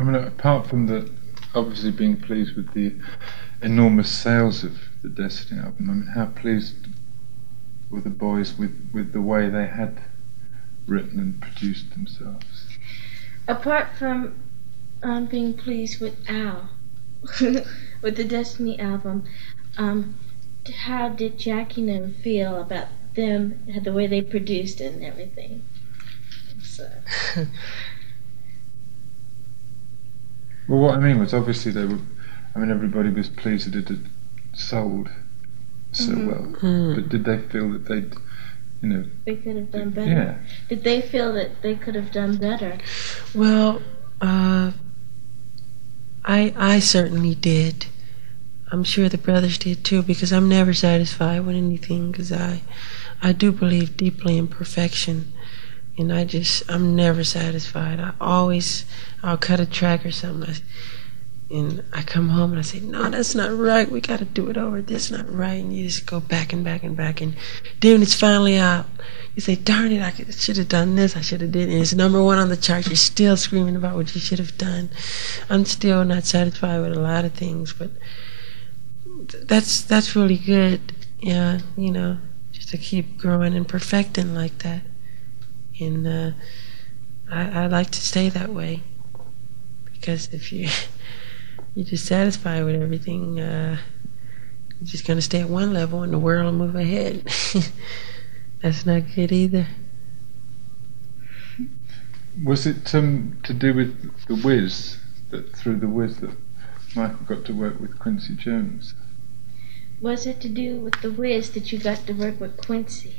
I mean, apart from the obviously being pleased with the enormous sales of the Destiny album, I mean, how pleased were the boys with the way they had written and produced themselves? Apart from being pleased with Al, with the Destiny album, how did Jackie and them feel about them, the way they produced it and everything? So. Well, what I mean was obviously they were. I mean, everybody was pleased that it had sold so well. But did they feel that they'd, they could have done better? Yeah. Did they feel that they could have done better? Well, I certainly did. I'm sure the brothers did too, because I'm never satisfied with anything, because I do believe deeply in perfection, and I'm never satisfied. I'll cut a track or something, and I come home and I say, no, that's not right, we got to do it over, that's not right, and you just go back and back and back, and then when it's finally out, you say, darn it, I should have done this, I should have did it, and it's number one on the chart, you're still screaming about what you should have done. I'm still not satisfied with a lot of things, but that's really good, yeah, just to keep growing and perfecting like that. And I like to stay that way, because if you're just satisfied with everything, you're just going to stay at one level and the world will move ahead. That's not good either. Was it to do with the Wiz, through the Wiz that Michael got to work with Quincy Jones? Was it to do with the Wiz that you got to work with Quincy?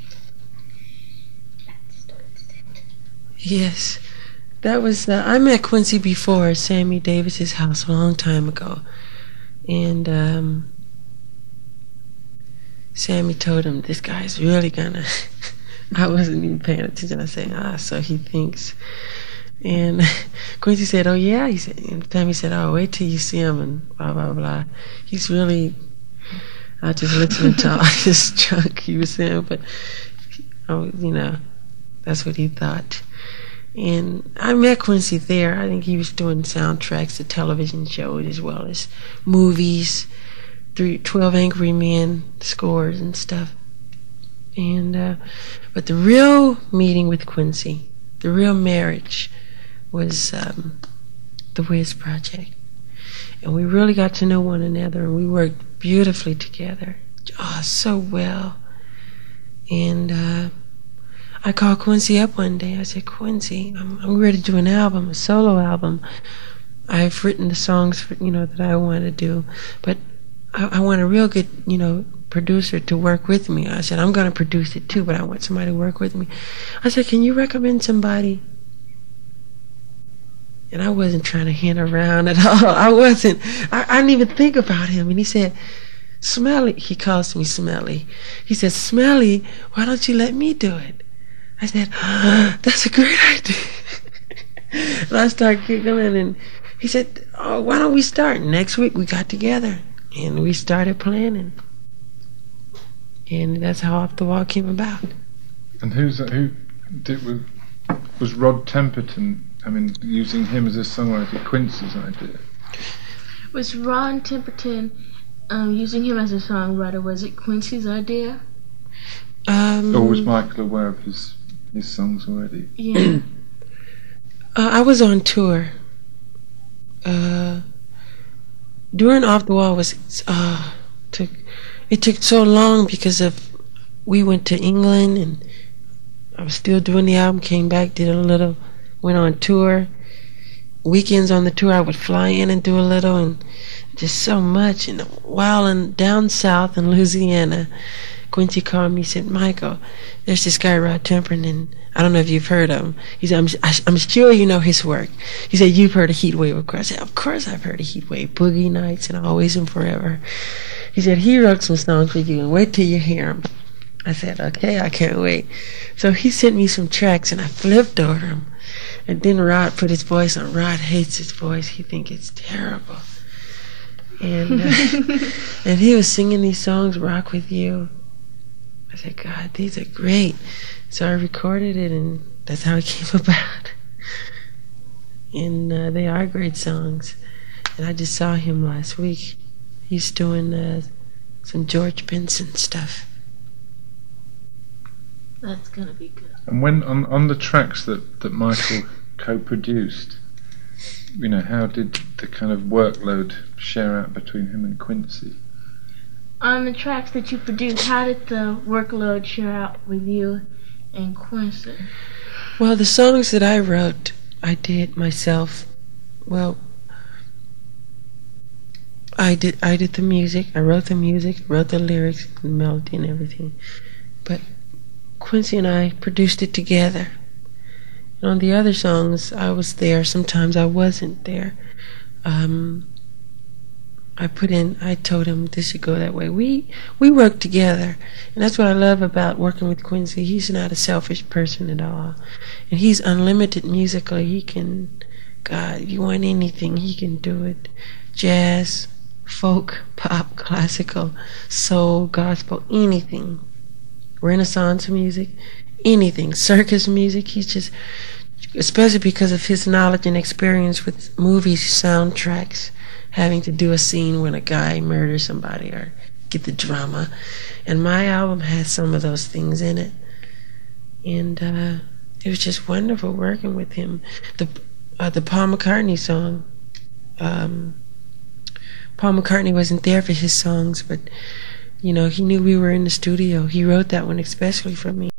Yes. That was, I met Quincy before at Sammy Davis's house a long time ago. And Sammy told him, this guy's really gonna, I wasn't even paying attention. I said, so he thinks. And Quincy said, oh yeah? He said, and Sammy said, oh, wait till you see him and blah, blah, blah. He's really, I just listening to all this junk he was saying, but, that's what he thought. And I met Quincy there. I think he was doing soundtracks to television shows as well as movies, 12 Angry Men scores and stuff. And but the real meeting with Quincy, the real marriage, was the Wiz Project. And we really got to know one another, and we worked beautifully together. Oh, so well. And I called Quincy up one day. I said, Quincy, I'm ready to do an album, a solo album. I've written the songs that I want to do, but I want a real good, producer to work with me. I said, I'm going to produce it too, but I want somebody to work with me. I said, can you recommend somebody? And I wasn't trying to hint around at all. I didn't even think about him. And he said, Smelly, he calls me Smelly. He said, Smelly, why don't you let me do it? I said, that's a great idea. And I started giggling, and he said, oh, why don't we start? Next week we got together, and we started planning. And that's how Off the Wall came about. And was Rod Temperton, using him as a songwriter, Quincy's idea? Was Ron Temperton using him as a songwriter, was it Quincy's idea? Or was Michael aware of his songs already? Yeah. I was on tour. During Off the Wall it took so long because we went to England, and I was still doing the album, came back, did a little, went on tour. Weekends on the tour, I would fly in and do a little, and just so much. And while down south in Louisiana, Quincy called me, said, Michael, there's this guy, Rod Temperton, and I don't know if you've heard of him. He said, I'm sure you know his work. He said, you've heard of Heatwave, of course. I said, of course I've heard of Heatwave, Boogie Nights, and Always and Forever. He said, he wrote some songs for you, and wait till you hear them. I said, okay, I can't wait. So he sent me some tracks, and I flipped over them. And then Rod put his voice on. Rod hates his voice. He thinks it's terrible. And and he was singing these songs, Rock With You. I said, God, these are great. So I recorded it, and that's how it came about. and they are great songs. And I just saw him last week. He's doing some George Benson stuff. That's gonna be good. And when on the tracks that Michael co-produced, you know, how did the kind of workload share out between him and Quincy? On the tracks that you produced, how did the workload share out with you and Quincy? Well, the songs that I wrote, I did myself. Well, I did the music. I wrote the music, wrote the lyrics, the melody, and everything. But Quincy and I produced it together. And on the other songs, I was there. Sometimes I wasn't there. I told him this should go that way. We work together, and that's what I love about working with Quincy. He's not a selfish person at all, and he's unlimited musically. He can, God, if you want anything, he can do it. Jazz, folk, pop, classical, soul, gospel, anything. Renaissance music, anything. Circus music. He's just, especially because of his knowledge and experience with movie soundtracks, having to do a scene when a guy murders somebody or get the drama. And my album has some of those things in it. And it was just wonderful working with him. The Paul McCartney song, Paul McCartney wasn't there for his songs, but, you know, he knew we were in the studio. He wrote that one especially for me.